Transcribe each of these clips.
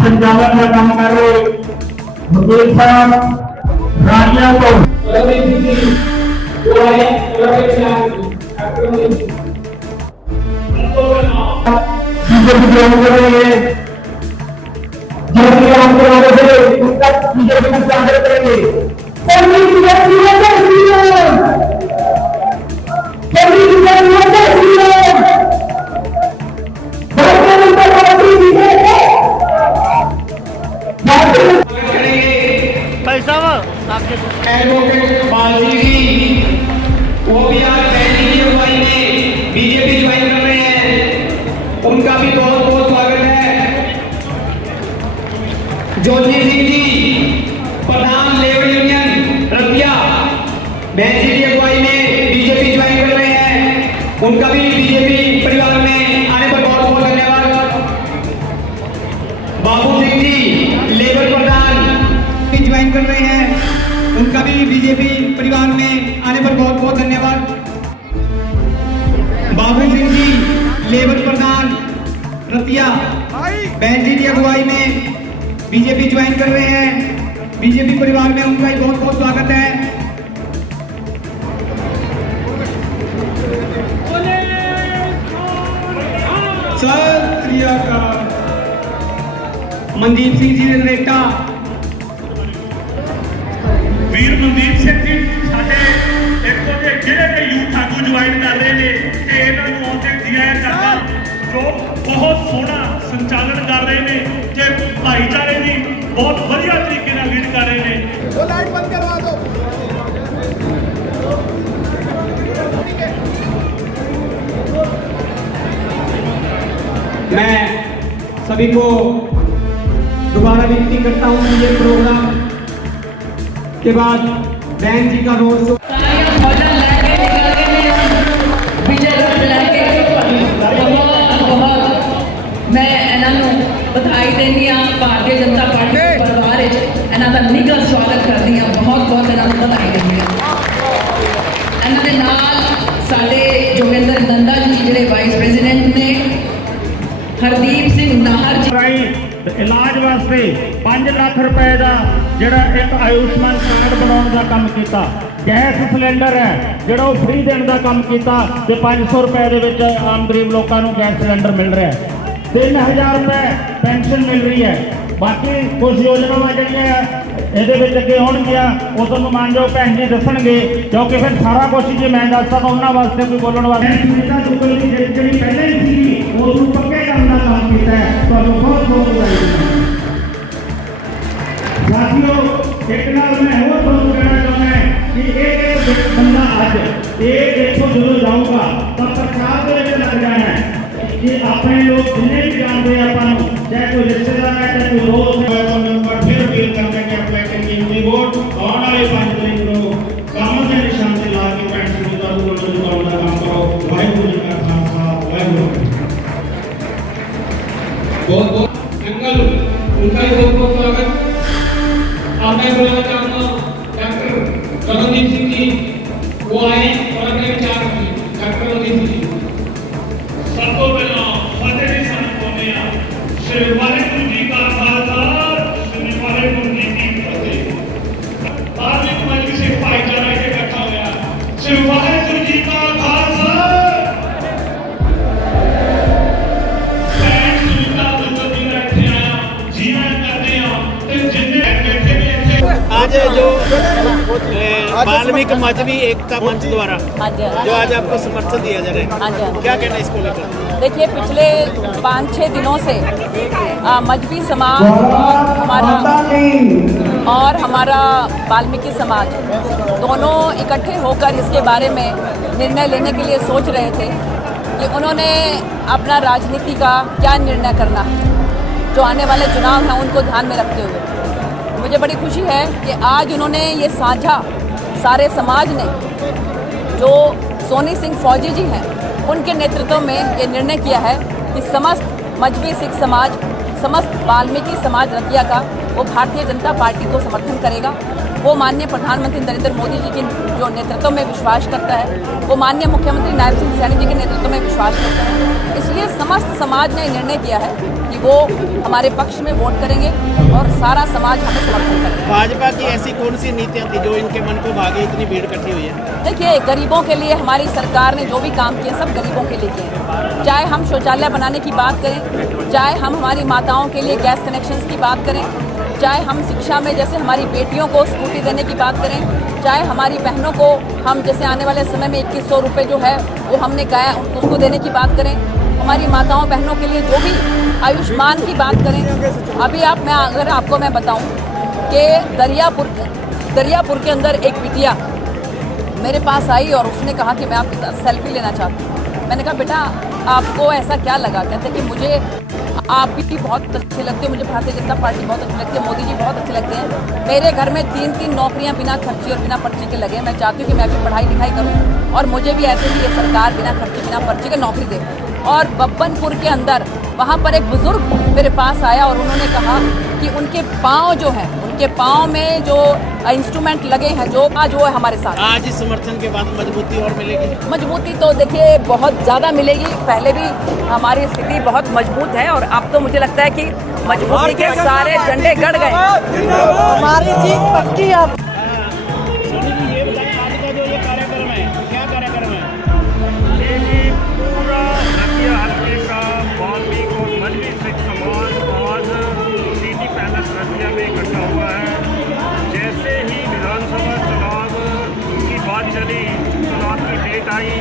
संचालन का काम कर रहे मुकेश साहब राजिया को एडवोकेट बाजी जी वो भी आज पहली की अगुवाई में बीजेपी ज्वाइन कर रहे हैं, उनका भी बहुत बहुत स्वागत है। जोधनी सिंह जी प्रधान लेबर यूनियन रतिया बहन जी की अगुवाई में बीजेपी ज्वाइन कर रहे हैं, उनका भी बीजेपी परिवार में आने पर बहुत बहुत धन्यवाद। बाबू सिंह जी लेबर प्रधान ज्वाइन कर रहे हैं, उनका भी बीजेपी परिवार में आने पर बहुत बहुत धन्यवाद। बाबू सिंह जी लेबर प्रधान रतिया बहन जी की अगुवाई में बीजेपी ज्वाइन कर रहे हैं, बीजेपी परिवार में उनका भी बहुत बहुत स्वागत है। सत श्री अकाल। मनदीप सिंह जी रेटा वीर मनदीप सिंह जी साडे एक तो ਜਿਹੜੇ यूथ आगू ज्वाइन कर रहे हैं कि इन्होंने आते जी आया करता जो बहुत सोहना संचालन कर रहे हैं कि भाईचारे की बहुत बढ़िया तरीके ਨਾਲ लीड कर रहे हैं। वो लाइट बंद करवा दो। मैं सभी को दोबारा विनती करता हूं कि ये प्रोग्राम के बाद बहन जी का रोड शो मैं इन्हों बधाई देनी भारतीय जनता पार्टी परिवार इन्हों का निघा स्वागत करती हाँ, बहुत बहुत इन्हों बधाई देनी। इन्होंने साडे जोगिंदर दंदा जी जिहड़े वाइस प्रेजिडेंट ने, हरदीप सिंह नाहर जी इलाज वास्ते 5 लाख रुपए का जोड़ा एक आयुष्मान कार्ड बनाने का काम किया, गैस सिलेंडर है जोड़ा फ्री देने का काम किया, 500 रुपए के आम गरीब लोगों को गैस सिलेंडर मिल रहा है, 3000 रुपए पेंशन मिल रही है। बाकी कुछ योजनावां जिहड़ियां ये अगे होणगियां वो तुहानूं मानजो भैन जी दसणगे, क्योंकि फिर सारा कुछ जी मैं दसदा तो उन्होंने वास्ते कोई बोलने वास्ते जी पहले ही थी उसको पक्के करने का काम किया है। तुहानूं बहुत बहुत बधाई साथियों। एक नाल मैं होर तुहानूं कहना चाहुंदा कि एक बंदा अज इत्थों जो जाऊगा तो प्रचार के लिए लग जाना है कि अपने लोग जिन्हें भी जानते हैं अपन चाहे कोई रिश्तेदार है चाहे कोई दोस्त है, तो नंबर फिर अपील करने के अपने वोट आने वाले 5 दिन को कामों के निशान से ला के पेंशन का काम करो। वाहिगुरू जी का खालसा वाहिगुरू। बहुत बहुत अंकल उनका भी बहुत बहुत स्वागत। अब मैं बुलाना चाहता हूँ डॉक्टर कमलदीप सिंह जी, वो आए और अपने विचार रखें। डॉक्टर कमलदीप सिंह जी सब तो पहला फतेह दी सन पाउने आ। श्री वाहिगुरू जी का खालसा श्री वाहिगुरू जी की फतेह। धार्मिक मंच से भाईचारा के इकट्ठा होया। श्री वाहिगुरू जी का खालसा। भैन सुनीता दुर्गा जी का इत्थे आया जीवन करते हैं ते जिन्ने बैठे भी इत्थे आज जो वाल्मीकि मजहबी एकता मंच द्वारा जो आज आपको समर्थन दिया जा रहा है, क्या कहना है इसको लेकर? देखिए, पिछले 5-6 दिनों से मजहबी समाज और हमारा और हमारा वाल्मीकि समाज दोनों इकट्ठे होकर इसके बारे में निर्णय लेने के लिए सोच रहे थे कि उन्होंने अपना राजनीति का क्या निर्णय करना है, जो आने वाले चुनाव हैं उनको ध्यान में रखते हुए। मुझे बड़ी खुशी है कि आज उन्होंने ये साझा सारे समाज ने, जो सोनी सिंह फौजी जी हैं उनके नेतृत्व में ये निर्णय किया है कि समस्त मजबी सिख समाज, समस्त वाल्मीकि समाज रतिया का वो भारतीय जनता पार्टी को समर्थन करेगा। वो माननीय प्रधानमंत्री नरेंद्र मोदी जी के जो नेतृत्व में विश्वास करता है, वो माननीय मुख्यमंत्री नायब सिंह सैनी जी के नेतृत्व में विश्वास करता है। इसलिए समस्त समाज ने निर्णय किया है कि वो हमारे पक्ष में वोट करेंगे और सारा समाज हमें समर्थन करेगा। भाजपा की ऐसी कौन सी नीतियाँ थी जो इनके मन को भागे, इतनी भीड़ इकट्ठी हुई है? देखिए, गरीबों के लिए हमारी सरकार ने जो भी काम किए सब गरीबों के लिए किए हैं। चाहे हम शौचालय बनाने की बात करें, चाहे हम हमारी माताओं के लिए गैस कनेक्शंस की बात करें, चाहे हम शिक्षा में जैसे हमारी बेटियों को स्कूटी देने की बात करें, चाहे हमारी बहनों को हम जैसे आने वाले समय में 2100 रुपये जो है वो हमने कहा उसको देने की बात करें, हमारी माताओं बहनों के लिए जो भी आयुष्मान की बात करें। अभी अगर आपको मैं बताऊं कि दरियापुर के अंदर एक बिटिया मेरे पास आई और उसने कहा कि मैं आपके साथ सेल्फी लेना चाहती हूँ। मैंने कहा बेटा आपको ऐसा क्या लगा? कहते कि मुझे आप भी बहुत अच्छे लगते हो, मुझे भारतीय जनता पार्टी बहुत अच्छी लगती है, मोदी जी बहुत अच्छे लगते हैं। मेरे घर में 3 नौकरियां बिना खर्ची और बिना पर्ची के लगे हैं। मैं चाहती हूँ कि मैं भी पढ़ाई लिखाई करूँ और मुझे भी ऐसे ही ये सरकार बिना खर्ची बिना पर्ची के नौकरी दे। और बब्बनपुर के अंदर वहाँ पर एक बुजुर्ग मेरे पास आया और उन्होंने कहा कि उनके पाँव जो हैं, उनके पाँव में जो इंस्ट्रूमेंट लगे हैं जो आज वो है हमारे साथ। आज इस समर्थन के बाद मजबूती और मिलेगी? मजबूती तो देखिए बहुत ज़्यादा मिलेगी। पहले भी हमारी स्थिति बहुत मजबूत है और अब तो मुझे लगता है कि मजबूती के सारे झंडे गड़ गए। हमारी जीत पक्की अब। सोनी जी ये बताइए, आज का जो ये कार्यक्रम है, क्या कार्यक्रम है? ये पूरा रतिया हल्के का वाल्मीकि और मजबी सिख समाज आज सिटी पैलेस रतिया में इकट्ठा हुआ है। जैसे ही विधानसभा चुनाव की बात चली, चुनाव की डेट आई,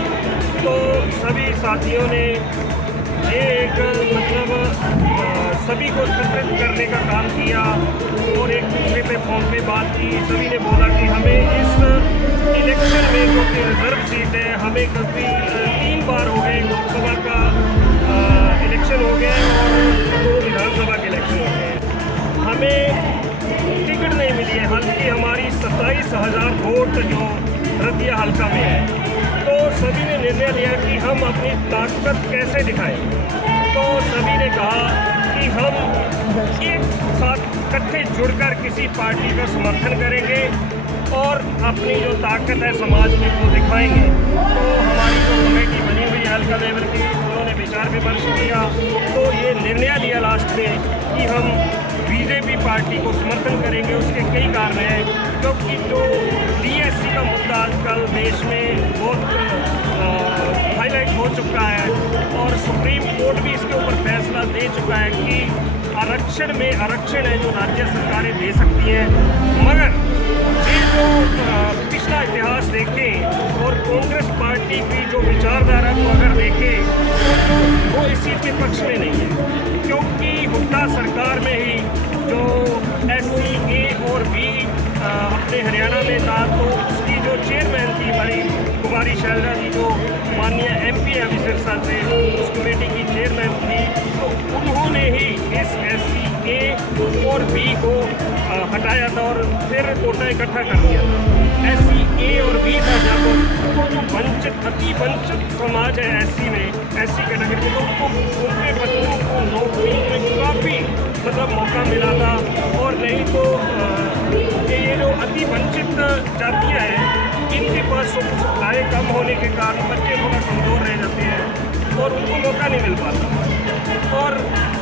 तो सभी साथियों ने ये एक सभी को एकत्रित करने का काम किया और एक दूसरे पे फ़ोन पे बात की। सभी ने बोला कि हमें इस इलेक्शन में जो कि रिजर्व सीट है, हमें कभी 3 बार हो गए लोकसभा का इलेक्शन हो गया और 2 विधानसभा के इलेक्शन हो गए, हमें टिकट नहीं मिली है। हल्की हमारी 27,000 वोट जो रतिया हल्का में है, तो सभी ने निर्णय लिया कि हम अपनी ताकत कैसे दिखाएं। तो सभी ने कहा कि हम एक साथ इकट्ठे जुड़कर किसी पार्टी का समर्थन करेंगे और अपनी जो ताकत है समाज में वो दिखाएंगे। तो हमारी जो कमेटी बनी हुई है हल्का लेवल की, उन्होंने विचार विमर्श किया तो ये निर्णय लिया लास्ट में कि हम बीजेपी पार्टी को समर्थन करेंगे। उसके कई कारण हैं, क्योंकि जो DSC का मुद्दा आजकल देश में बहुत हाईलाइट हो चुका है और सुप्रीम कोर्ट भी इसके ऊपर फैसला दे चुका है कि आरक्षण में आरक्षण है जो राज्य सरकारें दे सकती हैं। मगर ये जो पिछला इतिहास देखें और कांग्रेस पार्टी की जो विचारधारा को अगर देखें तो वो इस चीज़ के पक्ष में नहीं है, क्योंकि हुड्डा सरकार में ही जो SC, A और B अपने हरियाणा में था, तो उसकी जो चेयरमैन थी हमारी कुमारी शैलजा जी, जो माननीय MP है अभी सिरसा से, उस कमेटी की चेयरमैन थी, तो उन्होंने ही इस SC, A और B को हटाया था और फिर कोटा इकट्ठा कर दिया था। SC, A और B था जब तो जो वंचित अति वंचित समाज है SC में, SC कैटेगरी में, तो उनके बच्चों को नौकरी में काफ़ी मौका मिला था। और नहीं तो ये जो अति वंचित जातियाँ हैं इनके पास सप्लाई कम होने के कारण बच्चे थोड़ा कमज़ोर रह जाते हैं और उनको मौका नहीं मिल पाता और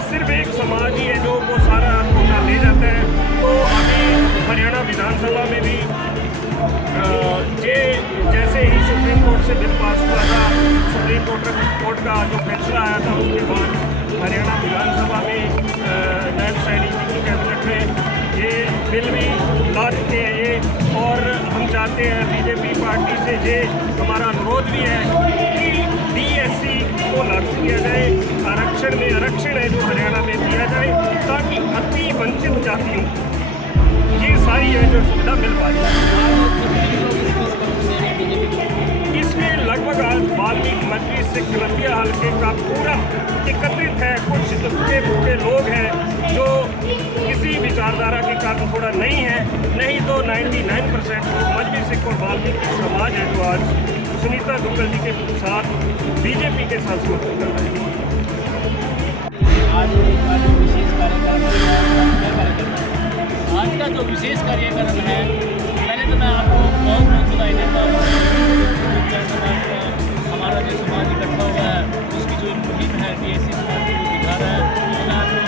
सिर्फ एक समाज ही है जो वो सारा कोटा ले जाता है। तो अभी हरियाणा विधानसभा में भी जैसे ही सुप्रीम कोर्ट से बिल पास हुआ था, सुप्रीम कोर्ट का जो फैसला आया था उसके बाद हरियाणा विधानसभा में नायब सैनी जी की कैबिनेट में ये बिल भी ला चुके हैं ये। और हम चाहते हैं बीजेपी पार्टी से ये हमारा अनुरोध भी है कि DSC को लागू किया जाए, आरक्षण में आरक्षण है जो हरियाणा में दिया जाए, ताकि अति वंचित जातियों ये सारी जो है जो सुविधा मिल पाई। इसमें लगभग आज वाल्मीकि मंत्री सिख रतिया हल्के का पूरा एकत्रित है। कुछ टुकड़े फुकड़े लोग हैं जो किसी विचारधारा के कारण थोड़ा नहीं है, नहीं तो 99% लोग मजबी सिख और वाल्मीकि समाज है जो आज सुनीता दुग्गल जी के साथ बीजेपी के साथ समर्थन कर रहे हैं। आज का जो विशेष कार्यक्रम है, आज का जो विशेष कार्यक्रम है, पहले तो मैं आपको बहुत बहुत बधाई देता हूँ। हमारा जो समाज इकट्ठा हुआ है उसकी जो मुहिम है DSC समाज को दिखा रहा है, मैं आपको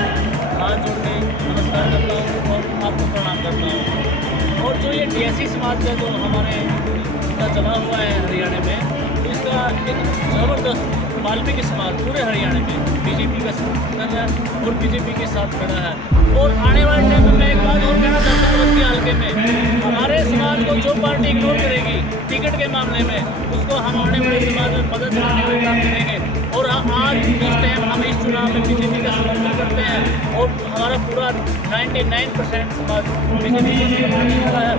हाथ जोड़ के नमस्कार करता हूँ और आपको प्रणाम करता हूँ। और जो ये DSC समाज का जो हमारे का चला हुआ है हरियाणा में, तो इसका एक ज़बरदस्त वाल्मीकि समाज पूरे हरियाणा में बीजेपी का समर्थन कर रहा है और बीजेपी के साथ खड़ा है। और आने वाले टाइम में मैं एक बात और कहना चाहता हूँ कि हल्के में हमारे समाज को जो पार्टी इग्नोर करेगी टिकट के मामले में, उसको हम आने वाले समाज में मदद करने में काम करेंगे। और आज इस टाइम हम इस चुनाव में बीजेपी का समर्थन करते हैं और हमारा पूरा 99% समाज बीजेपी को समर्थन कर रहा है।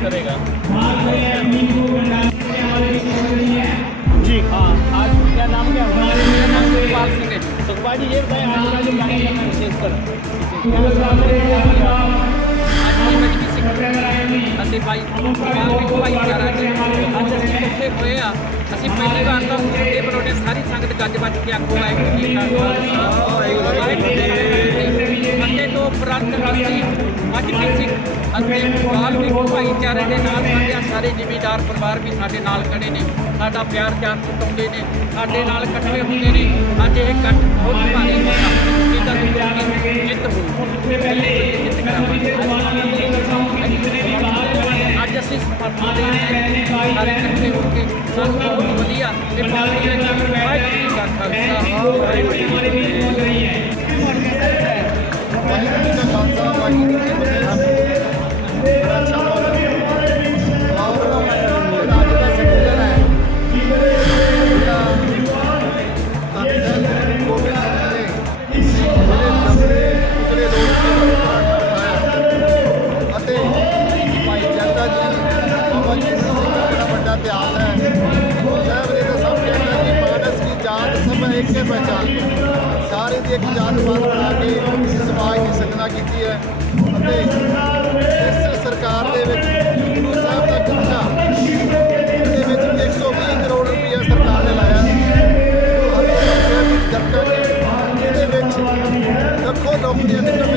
करेगा जी। हाँ, आज क्या नाम क्या है? मेरा नाम सुखपाल सिंह है। सुखपाल जी ये बताएं आज का जो कार्यक्रम है विशेषकर ਅਤੇ ਭਾਈਚਾਰਾ ਜੀ ਅੱਜ ਅਸੀਂ ਇਕੱਠੇ ਹੋਏ ਆ। ਅਸੀਂ ਪਹਿਲੀ ਵਾਰ ਤਾਂ ਇਹ ਬਰੋਡੇ ਸਾਰੀ ਸੰਗਤ ਗੱਜ ਵੱਜ ਕੇ ਆਖੋ ਵਾਹਿਗੁਰੂ ਜੀ ਕਾ ਖਾਲਸਾ ਵਾਹਿਗੁਰੂ ਜੀ ਕੀ ਫਤਿਹ। ਅਤੇ ਤੋਂ ਉਪਰੰਤ ਅਸੀਂ ਮਜਬੀ ਸਿੱਖ ਅਤੇ ਵਾਲਮੀਕੀ ਭਾਈਚਾਰੇ ਦੇ ਨਾਲ ਸਾਡੇ ਸਾਰੇ ਜ਼ਿਮੀਂਦਾਰ ਪਰਿਵਾਰ ਵੀ ਸਾਡੇ ਨਾਲ ਖੜੇ ਨੇ, ਸਾਡਾ ਪਿਆਰ ਜਾਨ ਜਤਾਉਂਦੇ ਨੇ, ਸਾਡੇ ਨਾਲ ਇਕੱਠੇ ਹੁੰਦੇ ਨੇ। ਅੱਜ ਇਹ ਇਕੱਠ ਬਹੁਤ ਭਾਰੀ ਹੋਇਆ, ਜਿੱਦਾਂ ਕਿ ਜਿੱਤ ਹੋਈ ਜਿੱਤ ਕਰਾਵਾਂਗੇ। ਅੱਜ ਅਸੀਂ ਸਮਰਥਨ ਦੇ ਸਾਰੇ ਇਕੱਠੇ ਹੋ ਕੇ ਸਾਨੂੰ ਬਹੁਤ ਵਧੀਆ ਤੇ ਪਾਰਟੀ ਦੇ ਵਾਹਿਗੁਰੂ ਜੀ ਕਾ ਖਾਲਸਾ ਵਾਹਿਗੁਰੂ ਜੀ ਕੀ सारे की एक जात पात बना के समाज की सगना की है। इस सरकार के गुरु साहब का खर्चा 120 करोड़ रुपया सरकार ने लाया। लखों नौकरियां निकल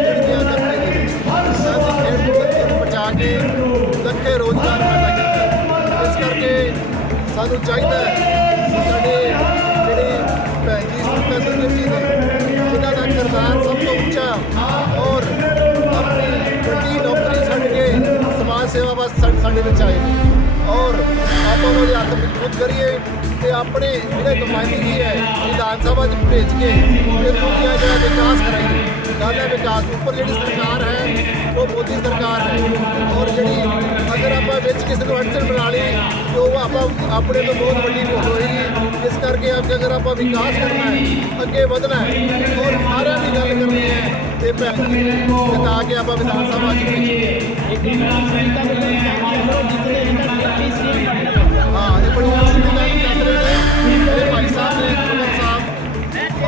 बचा के लखे रोजगार पैदा किया। इस करके सानू चाहिए साढ़े भैन जी सुनीता दुग्गल जी ने जिन्हों का किरदार सब तो उच्चा और अपनी बड़ी नौकरी छड़ के समाज सेवा वास्ते साढ़े विच आए और आप उन्होंने हथ मजबूत करिए तो अपने जो नुमाइंदगी है विधान सभा भेज के इतों जो विकास कराइए। ज़्यादा विकास ऊपर जी सरकार है वो मोदी सरकार है और जी अगर आप किसी को अड़चन बना ली तो आप अपने तो बहुत बड़ी भूल होएगी। इस करके अगर आप विकास करना है अगे बढ़ना है और सारे की गल करनी है तो बता के आप विधान सभा हाँ ये बड़ी दस रहे हैं मेरे भाई साहब ने कुमार साहब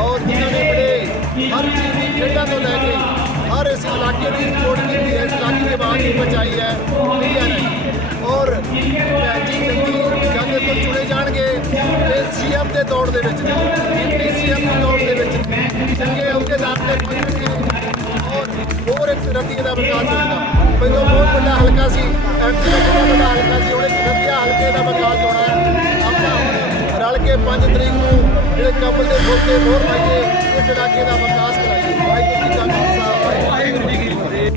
और जिन्होंने बड़े हर चीज़ की खेडा तो लैके हर इस इलाके की सपोर्ट की है। इस इलाके के बाद भी बचाई है मीडिया ने और भैन जी जल्दी जब तो चुने जाएंगे CM के दौड़ के CM की दौड़ के चंगे उनके नाम से और एक रतिया का विकास होगा। पहले बहुत बड़ा हल्का सी MP का बहुत बड़ा हल्का सी उन्हें रतिया हल्के का विकास होना है। आप रल के 5 तरीक को जो कबल के फुल के मोहर पाइए इस इलाके का विकास कराइए। वाहिगुरू जी का खालसा वाहिगुरू जी की फतेह।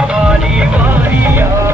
हमारी वारी